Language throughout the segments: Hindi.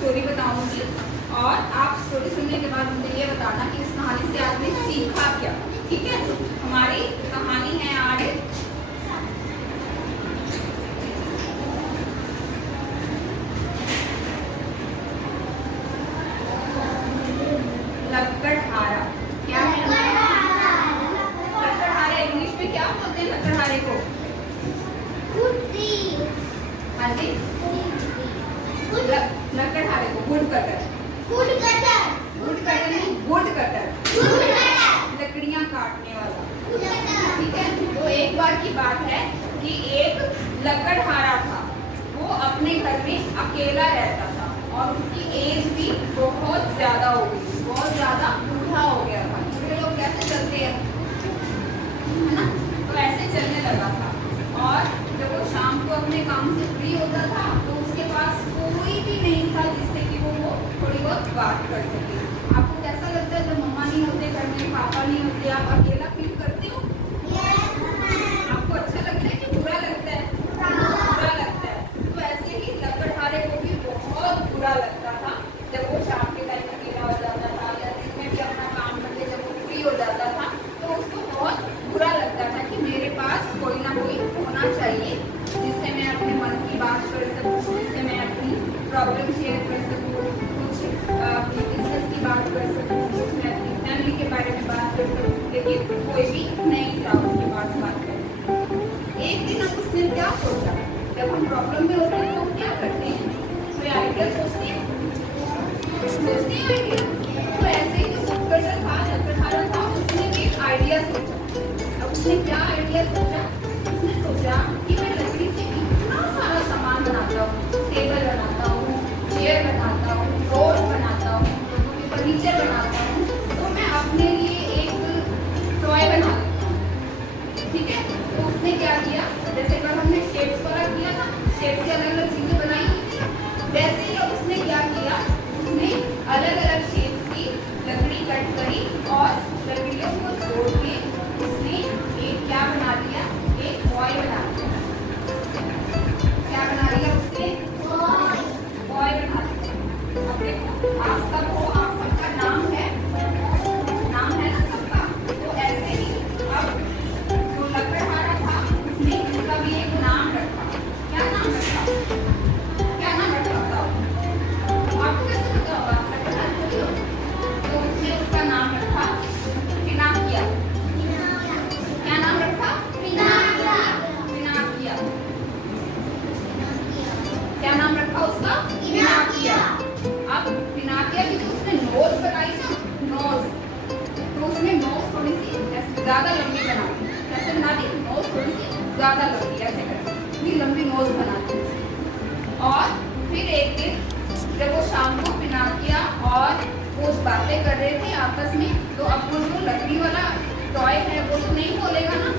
स्टोरी बताऊंगी और आप स्टोरी सुनने के बाद मुझे ये बताना कि इस कहानी से आपने सीखा क्या। ठीक है, हमारी कहानी है आज लकड़हारा। क्या है लकड़हारा? इंग्लिश में क्या बोलते हैं लकड़हारे को? हाँ जी, लकड़हारे को वुड कटर नहीं, वुड कटर, लकड़ियां काटने वाला। ठीक है, तो एक बार की बात है कि एक लकड़हारा था। वो अपने घर में अकेला रहता था और उसकी एज भी बहुत ज्यादा हो गई, बहुत ज्यादा बूढ़ा हो गया था। बूढ़े लोग कैसे चलते हैं, है ना? तो ऐसे चलने लगा था और जब वो शाम को अपने काम से फ्री होता था तो उसके पास कोई भी नहीं था जिससे कि वो थोड़ी बहुत बात कर सके। आपको कैसा लगता है जब मम्मा नहीं होते घर में, पापा नहीं होते, आप अकेला फील करते हो? आपको अच्छा लगता है कि बुरा लगता है? बुरा लगता है। तो ऐसे ही लकड़हारे को भी बहुत बुरा लगता था जब वो शाम के टाइम अकेला हो जाता था या दिन में भी अपना काम करके जब वो फ्री हो जाता था तो उसको बहुत बुरा लगता था कि मेरे पास कोई ना कोई होना चाहिए जिससे मैं अपने मन की बात कर सकूं, जिससे मैं अपनी प्रॉब्लम शेयर कर सकूं, कुछ अपनी बिजनेस की बात कर सकूं, कुछ मैं अपनी फैमिली के बारे में बात कर सकूं, लेकिन कोई भी नहीं था उसके पास बात करने। एक दिन अब उसने क्या सोचा, जब हम प्रॉब्लम में होते हैं तो हम क्या करते हैं? कोई आइडिया सोचते हैं आइडिया। तो ऐसे ही जो लकड़हारा था उसने भी एक आइडिया सोचा। अब उसने क्या आइडिया सोचा? उसने सोचा कि मैं लकड़ी से इतना सारा सामान बनाता हूँ, टेबल बनाता हूँ, चेयर बनाता हूँ, डोर्स बनाता हूँ, लोगों के फर्नीचर बनाता हूँ, तो मैं अपने लिए एक टॉय बना लेता हूँ। ठीक है, तो उसने क्या किया, जैसे कल हमने शेप्स वाला किया था, शेप से अलग अलग चीजें बनाई थी, वैसे ही उसने क्या किया, उसने अलग अलग शेप्स की लकड़ी कट करी और लकड़ियों को जोड़ के उसने एक क्या बना लिया, एक बॉय बना लिया। क्या बना लिया उसने? बॉय बना लिया। अब देखो आप सब हो, आप सबका नाम है ना सबका। तो ऐसे ही अब जो लकड़हारा था उसने उसका भी एक नाम रखा। क्या नाम रखा? बताओ आपको कैसे पता होगा? लकड़हारा थोड़ी हो। तो उसने उसका नाम रखा पिनाकिया। क्या नाम रखा? पिनाकिया। क्या नाम रखा उसका? पिनाकिया। अब पिनाकिया की जो उसने नोज बनाई ना, नोज, तो उसने नोज थोड़ी सी ऐसे ज्यादा लंबी बना दी। कैसे बना दी? नोज थोड़ी सी ज्यादा लंबी, ऐसे करके इतनी लंबी नोज बना दी। और फिर एक दिन जब वो शाम को पिनाकिया और वो बातें कर रहे थे आपस में, तो अब वो जो लकड़ी वाला टॉय है वो तो नहीं बोलेगा ना,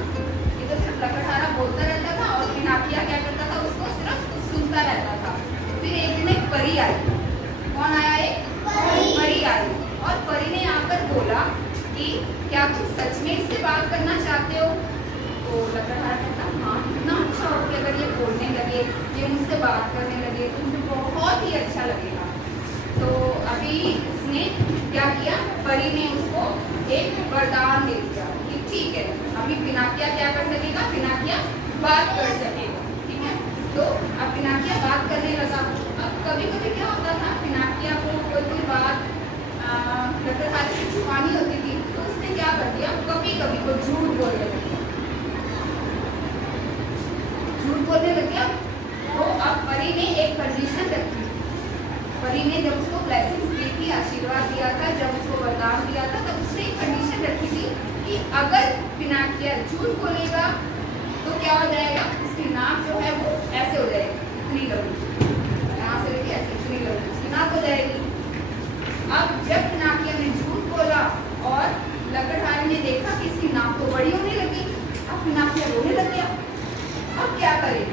ये तो सिर्फ लकड़हारा बोलता रहता था और पिनाकिया क्या करता था, उसको सिर्फ सुनता रहता था। फिर एक दिन एक परी आई। कौन आया? एक परी आई और परी ने आकर बोला कि क्या तुम सच में इससे बात करना चाहते हो? तो लकड़हारा कहता हाँ, इतना अच्छा हो कि अगर ये बोलने लगे, ये मुझसे बात करने लगे तो मुझे बहुत ही अच्छा लगेगा। तो अभी उसने क्या किया, परी ने उसको एक वरदान दे दिया कि ठीक है, अभी पिनाकिया क्या कर सकेगा, पिनाकिया बात कर सकेगा। ठीक है, तो अब पिनाकिया बात करने लगा। अब कभी कभी क्या होता था, पिनाकिया को कोई बात लकड़हारे से छुपानी होती थी, तो उसने क्या कर दिया, कभी कभी को झूठ बोलने लग गया। तो अब परी ने एक कंडीशन रखी। परी ने जब उसको ब्लेसिंग्स दी थी, आशीर्वाद दिया था, जब उसको वरदान दिया था, तब उसने एक कंडीशन रखी थी कि अगर पिनाकिया झूठ बोलेगा तो क्या हो जाएगा, उसकी नाक जो है वो ऐसे हो जाएगी, इतनी लंबी, यहाँ से लेके ऐसे इतनी लंबी उसकी नाक हो जाएगी। अब जब पिनाकिया ने झूठ बोला और लकड़हारे ने देखा कि इसकी नाक तो बड़ी होने लगी, अब पिनाकिया रोने लग गया। अब क्या करे?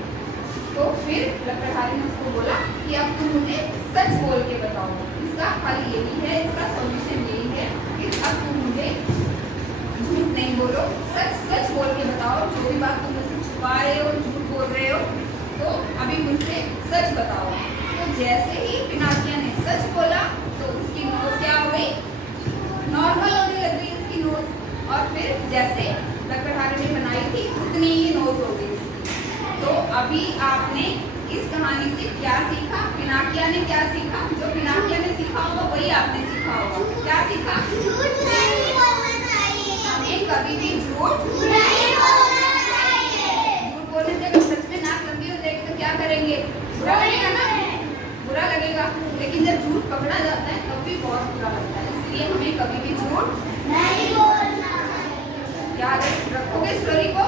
तो फिर लकड़हारे ने उसको बोला कि अब तुम मुझे सच बोल के बताओ, इसका हल यही है, इसका सॉल्यूशन यही है कि अब तुम मुझे झूठ नहीं बोलो, सच बोल के बताओ। जो भी बात तुम मुझसे छुपा रहे हो, झूठ बोल रहे हो, तो अभी मुझसे सच बताओ। तो जैसे ही पिनाकिया ने सच बोला तो उसकी नोज क्या हो गई, नॉर्मल होने लग गई उसकी नोज, और फिर जैसे लकड़हारे ने बनाई थी उतनी ही नोज हो गई उसकी। तो अभी आपने इस कहानी से क्या सीखा, पिनाकिया ने क्या सीखा, जो पिनाकिया ने सीखा होगा वही आपने सीखा होगा। क्या सीखा, झूठ नहीं बोलना चाहिए, हमें कभी भी झूठ नहीं बोलना चाहिए। झूठ बोलने से अगर सच में नाक लंबी हो जाएगी तो क्या करेंगे, बुरा लगेगा ना, बुरा लगेगा। लेकिन जब झूठ पकड़ा जाता है तब भी बहुत बुरा लगता है, इसलिए हमें कभी भी झूठ नहीं बोलना। याद रखोगे स्टोरी को।